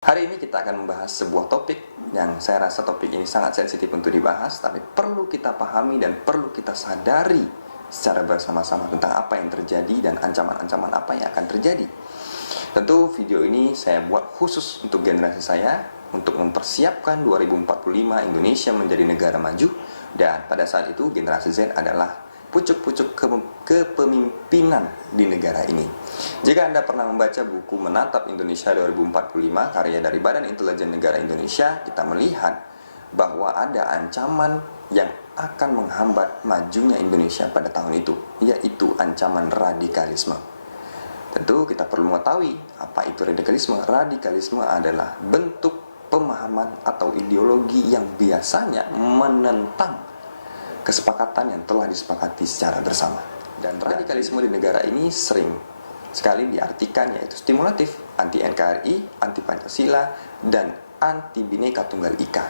Hari ini kita akan membahas sebuah topik yang saya rasa topik ini sangat sensitif untuk dibahas, tapi perlu kita pahami dan perlu kita sadari secara bersama-sama tentang apa yang terjadi dan ancaman-ancaman apa yang akan terjadi. Tentu video ini saya buat khusus untuk generasi saya, untuk mempersiapkan 2045 Indonesia menjadi negara maju, dan pada saat itu generasi Z adalah pucuk-pucuk kepemimpinan di negara ini. Jika Anda pernah membaca buku Menatap Indonesia 2045 karya dari Badan Intelijen Negara Indonesia, kita melihat bahwa ada ancaman yang akan menghambat majunya Indonesia pada tahun itu, yaitu ancaman radikalisme. Tentu kita perlu mengetahui apa itu radikalisme. Radikalisme adalah bentuk pemahaman atau ideologi yang biasanya menentang kesepakatan yang telah disepakati secara bersama. Dan radikalisme di negara ini sering sekali diartikan yaitu stimulatif, anti NKRI, anti Pancasila, dan anti Bhinneka Tunggal Ika.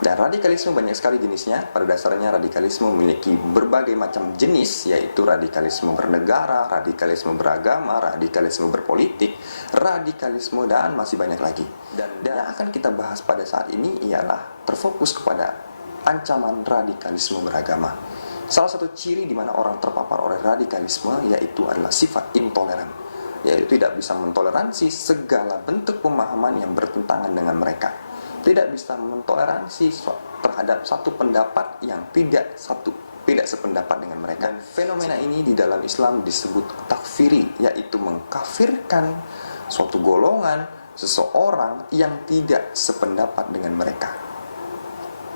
Dan radikalisme banyak sekali jenisnya. Pada dasarnya radikalisme memiliki berbagai macam jenis, yaitu radikalisme bernegara, radikalisme beragama, radikalisme berpolitik, radikalisme, dan masih banyak lagi. Dan yang akan kita bahas pada saat ini ialah terfokus kepada ancaman radikalisme beragama. Salah satu ciri di mana orang terpapar oleh radikalisme yaitu adalah sifat intoleran, yaitu tidak bisa mentoleransi segala bentuk pemahaman yang bertentangan dengan mereka, tidak bisa mentoleransi terhadap satu pendapat yang tidak sependapat dengan mereka. Dan fenomena ini di dalam Islam disebut takfiri, yaitu mengkafirkan suatu golongan, seseorang yang tidak sependapat dengan mereka.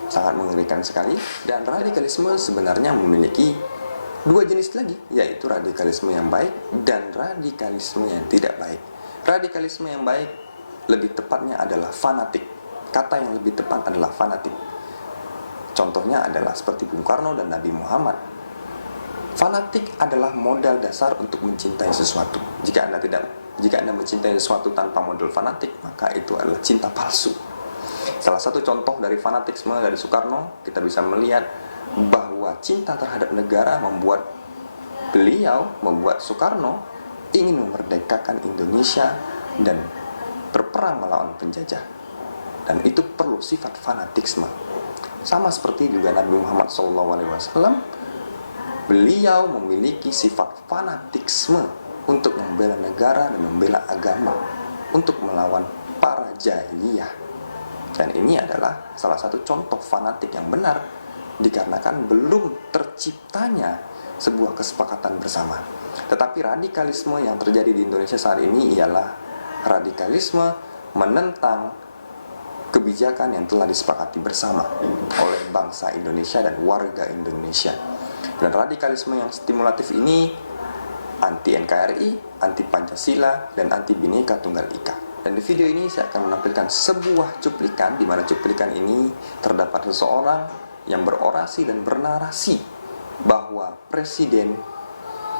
Sangat mengerikan sekali. Dan radikalisme sebenarnya memiliki dua jenis lagi, yaitu radikalisme yang baik dan radikalisme yang tidak baik. Radikalisme yang baik lebih tepatnya adalah fanatik. Kata yang lebih tepat adalah fanatik. Contohnya adalah seperti Bung Karno dan Nabi Muhammad. Fanatik adalah modal dasar untuk mencintai sesuatu. Jika Anda mencintai sesuatu tanpa modal fanatik, maka itu adalah cinta palsu. Salah satu contoh dari fanatisme dari Soekarno, kita bisa melihat bahwa cinta terhadap negara membuat Soekarno ingin memerdekakan Indonesia dan berperang melawan penjajah. Dan itu perlu sifat fanatisme. Sama seperti juga Nabi Muhammad SAW, beliau memiliki sifat fanatisme untuk membela negara dan membela agama, untuk melawan para jahiliyah. Dan ini adalah salah satu contoh fanatik yang benar, dikarenakan belum terciptanya sebuah kesepakatan bersama. Tetapi radikalisme yang terjadi di Indonesia saat ini ialah radikalisme menentang kebijakan yang telah disepakati bersama oleh bangsa Indonesia dan warga Indonesia. Dan radikalisme yang stimulatif ini anti NKRI, anti Pancasila, dan anti Bhinneka Tunggal Ika. Dan di video ini saya akan menampilkan sebuah cuplikan, di mana cuplikan ini terdapat seseorang yang berorasi dan bernarasi bahwa presiden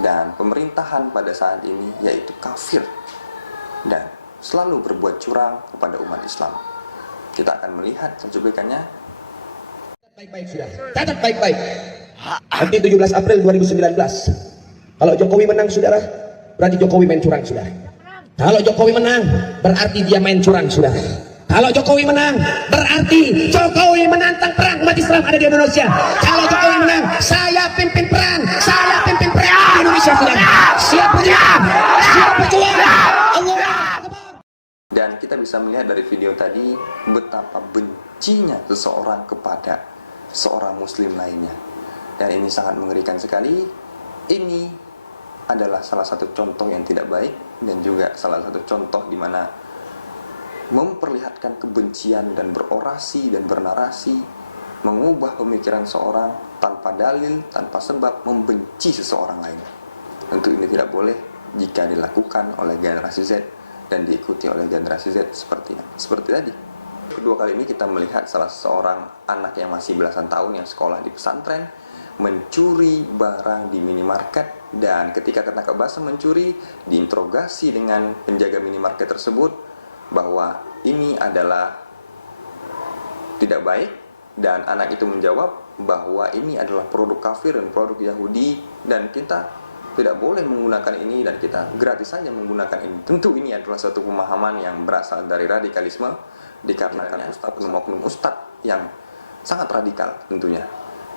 dan pemerintahan pada saat ini yaitu kafir dan selalu berbuat curang kepada umat Islam. Kita akan melihat cuplikannya. Baik-baik sudah. Catat baik-baik. Nanti 17 April 2019. Kalau Jokowi menang, saudara, berarti Jokowi main curang, saudara. Kalau Jokowi menang, berarti dia main curang, saudara. Kalau Jokowi menang, berarti Jokowi menantang perang umat Islam ada di Indonesia. Kalau Jokowi menang, saya pimpin perang di Indonesia, saudara. Siap berjuang, siap berjuang. Allah. Dan kita bisa melihat dari video tadi betapa bencinya seseorang kepada seorang muslim lainnya. Dan ini sangat mengerikan sekali. Ini adalah salah satu contoh yang tidak baik, dan juga salah satu contoh di mana memperlihatkan kebencian dan berorasi dan bernarasi, mengubah pemikiran seorang tanpa dalil, tanpa sebab, membenci seseorang lain. Tentu ini tidak boleh jika dilakukan oleh generasi Z dan diikuti oleh generasi Z seperti tadi. Kedua kali ini kita melihat salah seorang anak yang masih belasan tahun yang sekolah di pesantren mencuri barang di minimarket, dan ketika ketangkap basah mencuri, diinterogasi dengan penjaga minimarket tersebut bahwa ini adalah tidak baik, dan anak itu menjawab bahwa ini adalah produk kafir dan produk Yahudi, dan kita tidak boleh menggunakan ini dan kita gratis saja menggunakan ini. Tentu ini adalah suatu pemahaman yang berasal dari radikalisme dikarenakan oknum ustadz yang sangat radikal tentunya.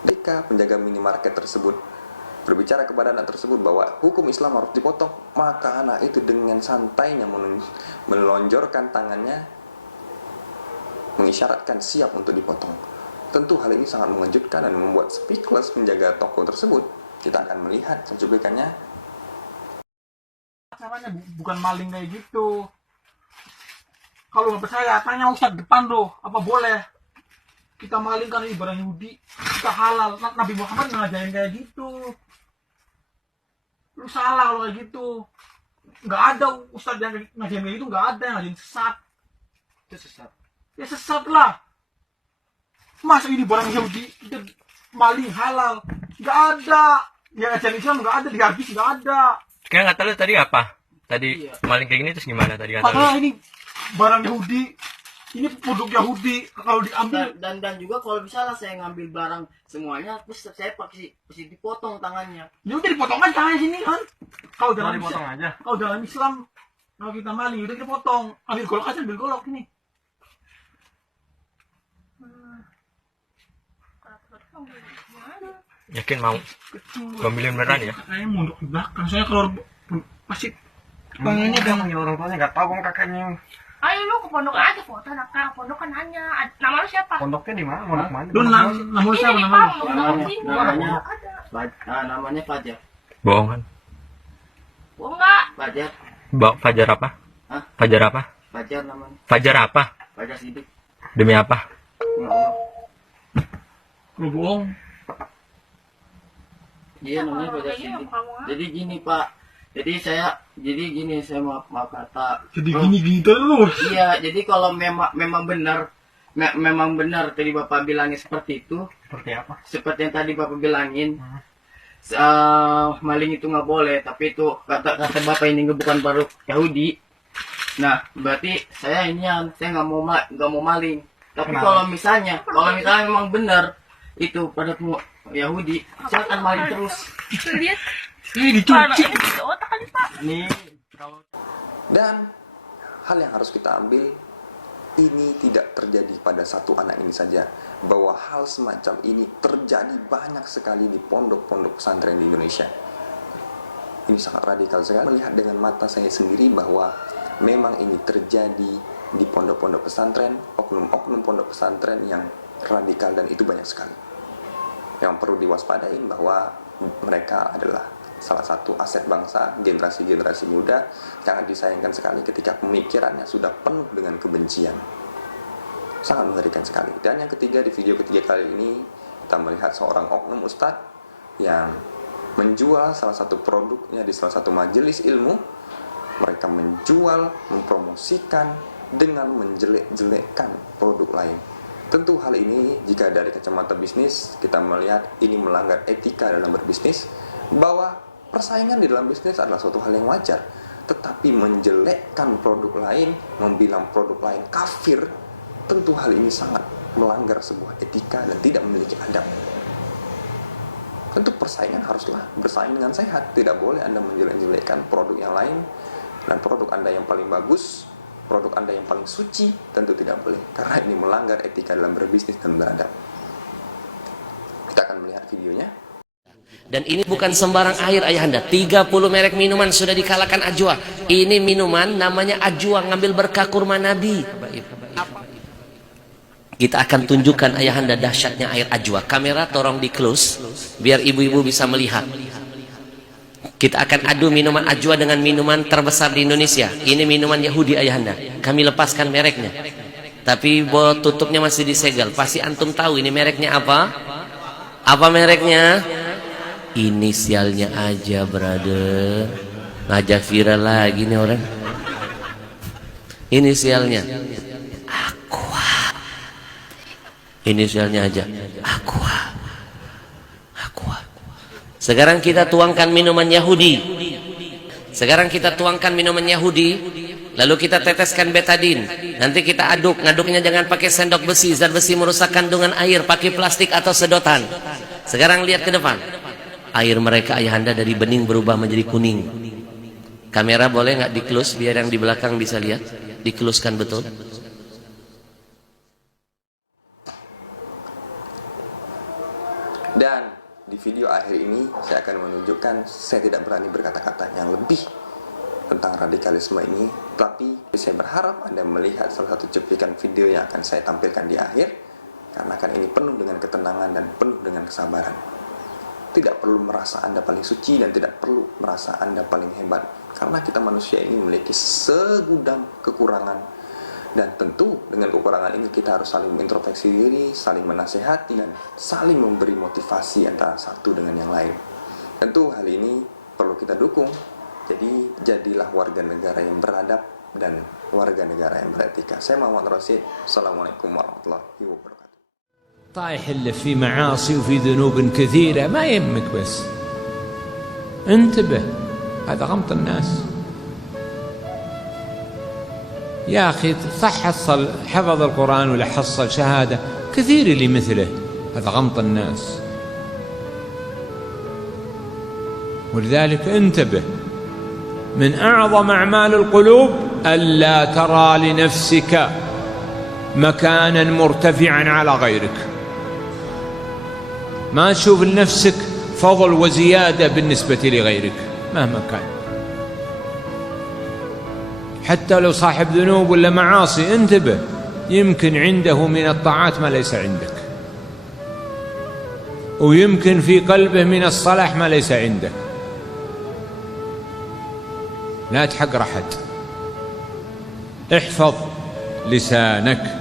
Jika penjaga minimarket tersebut berbicara kepada anak tersebut bahwa hukum Islam harus dipotong, maka anak itu dengan santainya melonjorkan tangannya mengisyaratkan siap untuk dipotong. Tentu hal ini sangat mengejutkan dan membuat speechless penjaga toko tersebut. Kita akan melihat cuplikannya. Caranya bukan maling kayak gitu. Kalau nggak percaya, tanya Ustadz depan tuh, apa boleh kita maling kan ini barang Yahudi, kita halal. Nabi Muhammad ngajarin kayak gitu. Lu salah kalau kayak gitu. Nggak ada Ustadz yang ngajarin kayak gitu, nggak ada yang ngajarin sesat. Itu sesat. Ya sesat lah. Masa ini barang Yahudi kita maling halal? Nggak ada. Yang ajaran Islam nggak ada, di hadis nggak ada. Kayak nggak tahu tadi apa? Tadi Iya. maling kayak gini terus gimana tadi kata lu? Padahal ini barang Yahudi, ini produk Yahudi. Kalau diambil, Dan juga kalau misalnya saya ngambil barang semuanya, terus saya pasti dipotong tangannya. ya udah dipotong aja tangannya sini kan. Kalau dalam dipotong Islam, aja. kalau dalam Islam, kalau kita maling udah kita potong. Ambil golok aja, ambil golok ini. Yakin mau ngambilin beneran ya? Kayaknya mondok di belakang. Saya keluar pasti tangannya dan orang tuanya nggak tahu sama kakaknya. Ayo lu ke pondok aja foto anak pondok kan nanya nama lu siapa? Pondoknya di mana? Pondok mana? lu nama siapa Ini nama Pak, lu? pondok sini. Namanya Ada. namanya Fajar. Bohong kan? Gua enggak. Fajar. Fajar apa? Hah? Fajar apa? Fajar namanya. Fajar apa? Fajar Sidik. Demi apa? Ya Allah. Lu bohong. Dia namanya Kalau Fajar kayak gini, Sidik. kamu Jadi gini Pak. Jadi saya maaf kata. Jadi gini terus. Iya, jadi kalau memang benar tadi Bapak bilangnya seperti itu, Seperti apa? seperti yang tadi Bapak bilangin, maling itu nggak boleh, tapi itu kata Bapak ini bukan baru Yahudi. Nah, berarti saya nggak mau maling. Tapi kalau misalnya memang benar itu pada Yahudi, saya akan maling terus. lihat. Ini Parah, dicuci. ini di otak kan Pak. Nih, Dan hal yang harus kita ambil, ini tidak terjadi pada satu anak ini saja, bahwa hal semacam ini terjadi banyak sekali di pondok-pondok pesantren di Indonesia. Ini sangat radikal sekali. Melihat dengan mata saya sendiri bahwa memang ini terjadi di pondok-pondok pesantren, oknum-oknum pondok pesantren yang radikal, dan itu banyak sekali. Yang perlu diwaspadain bahwa mereka adalah salah satu aset bangsa, generasi-generasi muda. Sangat disayangkan sekali ketika pemikirannya sudah penuh dengan kebencian. Sangat mengerikan sekali. Dan yang ketiga, di video ketiga kali ini kita melihat seorang oknum ustadz yang menjual salah satu produknya di salah satu majelis ilmu. Mereka menjual, mempromosikan dengan menjelek-jelekkan produk lain. Tentu hal ini jika dari kacamata bisnis kita melihat ini melanggar etika dalam berbisnis, bahwa persaingan di dalam bisnis adalah suatu hal yang wajar. Tetapi menjelekkan produk lain, membilang produk lain kafir, tentu hal ini sangat melanggar sebuah etika dan tidak memiliki adab. Tentu persaingan haruslah bersaing dengan sehat. Tidak boleh Anda menjelek-jelekkan produk yang lain, dan produk Anda yang paling bagus, produk Anda yang paling suci, tentu tidak boleh, karena ini melanggar etika dalam berbisnis dan beradab. Kita akan melihat videonya. Dan ini bukan sembarang air ayahanda. 30 merek minuman sudah dikalahkan Ajwa. Ini minuman namanya Ajwa, ngambil berkah kurma Nabi. Kita akan tunjukkan ayahanda dahsyatnya air Ajwa. Kamera tolong di close biar ibu-ibu bisa melihat. Kita akan adu minuman Ajwa dengan minuman terbesar di Indonesia. Ini minuman Yahudi ayahanda. Kami lepaskan mereknya. Tapi tutupnya masih disegel. Pasti antum tahu ini mereknya apa? Apa mereknya? Inisialnya aja, brother. Ngajak viral lagi nih orang. Inisialnya Aqua. Inisialnya aja Aqua. Aqua. Sekarang kita tuangkan minuman Yahudi. Lalu kita teteskan betadin. Nanti kita aduk. Ngaduknya jangan pakai sendok besi. Zat besi merusak kandungan air. Pakai plastik atau sedotan. Sekarang lihat ke depan. air mereka ayahanda dari bening berubah menjadi kuning. Kamera boleh nggak di-close biar yang di belakang bisa lihat? Di-close-kan betul. Dan di video akhir ini saya akan menunjukkan saya tidak berani berkata-kata yang lebih tentang radikalisme ini, tapi saya berharap Anda melihat salah satu cuplikan video yang akan saya tampilkan di akhir, karena kan ini penuh dengan ketenangan dan penuh dengan kesabaran. Tidak perlu merasa Anda paling suci dan tidak perlu merasa Anda paling hebat, karena kita manusia ini memiliki segudang kekurangan. Dan tentu dengan kekurangan ini kita harus saling introspeksi diri, saling menasehati, dan saling memberi motivasi antara satu dengan yang lain. Tentu hal ini perlu kita dukung. Jadi jadilah warga negara yang beradab dan warga negara yang beretika. Saya Muhammad Rosid. Assalamualaikum warahmatullahi wabarakatuh. طايح اللي في معاصي وفي ذنوب كثيرة ما يهمك، بس انتبه، هذا غمط الناس. يا أخي صح حفظ القرآن ولا حصل شهادة، كثير اللي مثله، هذا غمط الناس. ولذلك انتبه، من أعظم أعمال القلوب ألا ترى لنفسك مكانا مرتفعا على غيرك، ما تشوف لنفسك فضل وزيادة بالنسبة لغيرك مهما كان، حتى لو صاحب ذنوب ولا معاصي انتبه، يمكن عنده من الطاعات ما ليس عندك، ويمكن في قلبه من الصلاح ما ليس عندك. لا تحقر أحد، احفظ لسانك.